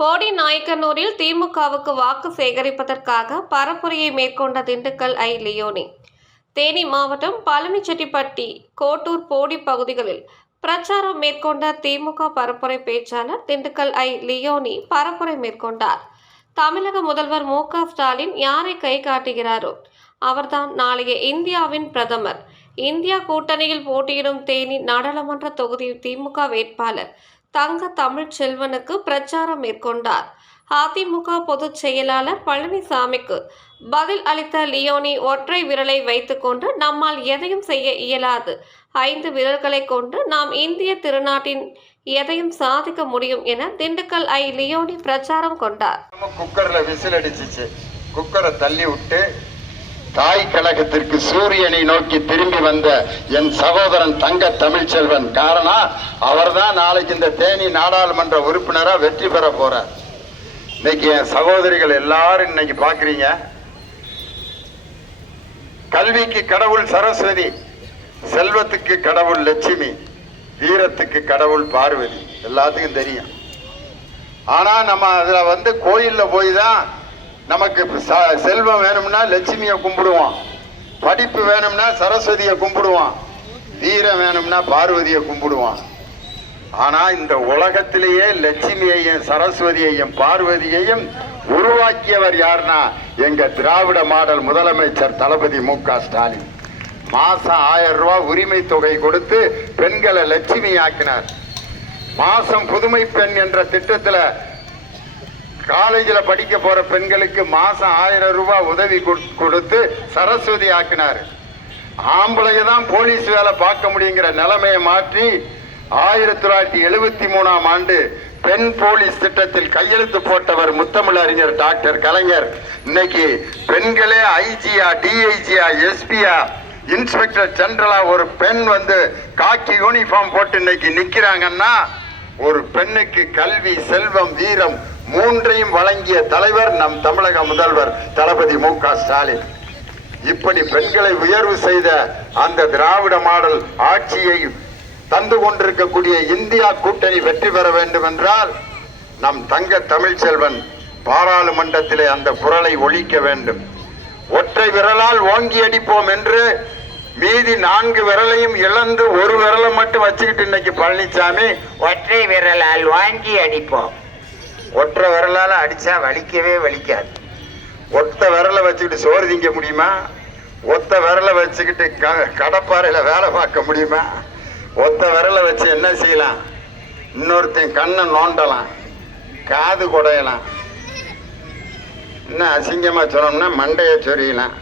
போடி நாயக்கனூரில் திமுகவுக்கு வாக்கு சேகரிப்பதற்காக பரப்புரையை மேற்கொண்ட திண்டுக்கல் ஐ. லியோனி. தேனி மாவட்டம் பழனிச்செட்டிப்பட்டி கோட்டூர் போடி பகுதிகளில் பிரச்சாரம் மேற்கொண்ட திமுக பரப்புரை பேச்சாளர் திண்டுக்கல் ஐ. லியோனி பரப்புரை மேற்கொண்டார். தமிழக முதல்வர் மு. ஸ்டாலின் யாரை கை காட்டுகிறாரோ அவர்தான் நாளைய இந்தியாவின் பிரதமர். இந்தியா கூட்டணியில் போட்டியிடும் தேனி நாடாளுமன்ற தொகுதி திமுக வேட்பாளர் தங்க தமிழ் செல்வனுக்கு பிரச்சாரம் மேற்கொண்டார். அதிமுக பொதுச் செயலாளர் பழனிசாமிக்கு பதில் அளித்த லியோனி ஒற்றை விரலை வைத்துக்கொண்டு நம்மால் எதையும் செய்ய இயலாது. ஐந்து விரல்களை கொண்டு நாம் இந்திய திருநாட்டின் எதையும் சாதிக்க முடியும் என திண்டுக்கல் ஐ லியோனி பிரச்சாரம் கொண்டார். குக்கர்ல விசில் அடிச்சிச்சு. குக்கரை தள்ளி விட்டு தாய் கழகத்திற்கு சூரியனை நோக்கி திரும்பி வந்த என் சகோதரன் தங்க தமிழ்ச்செல்வன். காரணம் அவர்தான் நாளைக்கு இந்த தேனி நாடாளுமன்ற உறுப்பினரா வெற்றி பெற போறார். இன்னைக்கு என் சகோதரிகள் எல்லாரும் இன்னைக்கு பாக்குறீங்க. கல்விக்கு கடவுள் சரஸ்வதி செல்வத்துக்கு கடவுள் லட்சுமி வீரத்துக்கு கடவுள் பார்வதி. எல்லாத்துக்கும் தெரியும். ஆனா நம்ம அதுல வந்து கோயில்ல போய் தான் நமக்கு ச- செல்வம் வேணும்னா லட்சுமியை கும்பிடுவோம் படிப்பு வேணும்னா சரஸ்வதியை கும்பிடுவான். வீரம் வேணும்னா பார்வதியை கும்பிடுவான். ஆனால் இந்த உலகத்திலேயே லட்சுமியையும் சரஸ்வதியையும் பார்வதியையும் உருவாக்கியவர் யாருன்னா எங்க திராவிட மாடல் முதலமைச்சர் தளபதி மு க ஸ்டாலின். மாசம் ஆயிரம் ரூபாய் உரிமை தொகை கொடுத்து பெண்களை லட்சுமி ஆக்கினார் மாசம் புதுமை பெண் என்ற திட்டத்தில் காலேஜில் படிக்க போகிற பெண்களுக்கு மாதம் ஆயிரம் ரூபாய் உதவி கொடுத்து சரஸ்வதி ஆக்கினார். ஆம்பளைய தான் போலீஸ் வேலை பார்க்க முடியுங்கிற நிலைமையை மாற்றி ஆயிரத்தி தொள்ளாயிரத்தி எழுபத்தி மூணாம் ஆண்டு பெண் போலீஸ் திட்டத்தில் கையெழுத்து போட்டவர் முத்தமிழறிஞர் டாக்டர் கலைஞர். இன்னைக்கு பெண்களே ஐஜியா டிஐஜியா எஸ்பியா இன்ஸ்பெக்டர் ஜெனரலா ஒரு பெண் வந்து காக்கி யூனிஃபார்ம் போட்டு இன்னைக்கு நிக்கிறாங்கன்னா ஒரு பெண்ணுக்கு கல்வி செல்வம் வீரம் மூன்றையும் வழங்கிய தலைவர் நம் தமிழக முதல்வர் தளபதி மு க ஸ்டாலின். இப்படி பெண்களை உயர்வு செய்த அந்த திராவிட மாடல் ஆட்சியை தந்து கொண்டிருக்கக்கூடிய இந்தியா கூட்டணி வெற்றி பெற வேண்டும் என்றால் நம் தங்க தமிழ்ச்செல்வன் பாராளுமன்றத்திலே அந்த குரலை ஒழிக்க வேண்டும். ஒற்றை விரலால் ஓங்கி அடிப்போம் என்று மீதி நான்கு விரலையும் இழந்து ஒரு விரலை மட்டும் வச்சுக்கிட்டு இன்னைக்கு பழனிசாமி ஒற்றை விரலால் வாங்கி அடிப்போம். ஒற்றை விரலால் அடித்தா வலிக்கவே வலிக்காது. ஒத்த விரலை வச்சுக்கிட்டு சோறு திங்க முடியுமா? ஒத்த விரலை வச்சுக்கிட்டு க- கடப்பாறையில் வேலை பார்க்க முடியுமா? ஒத்த விரலை வச்சு என்ன செய்யலாம்? இன்னொருத்தன் கண்ணை நோண்டலாம். காது குடையலாம். இன்னும் அசிங்கமாக சொன்னோம்னா மண்டையை சொரியலாம்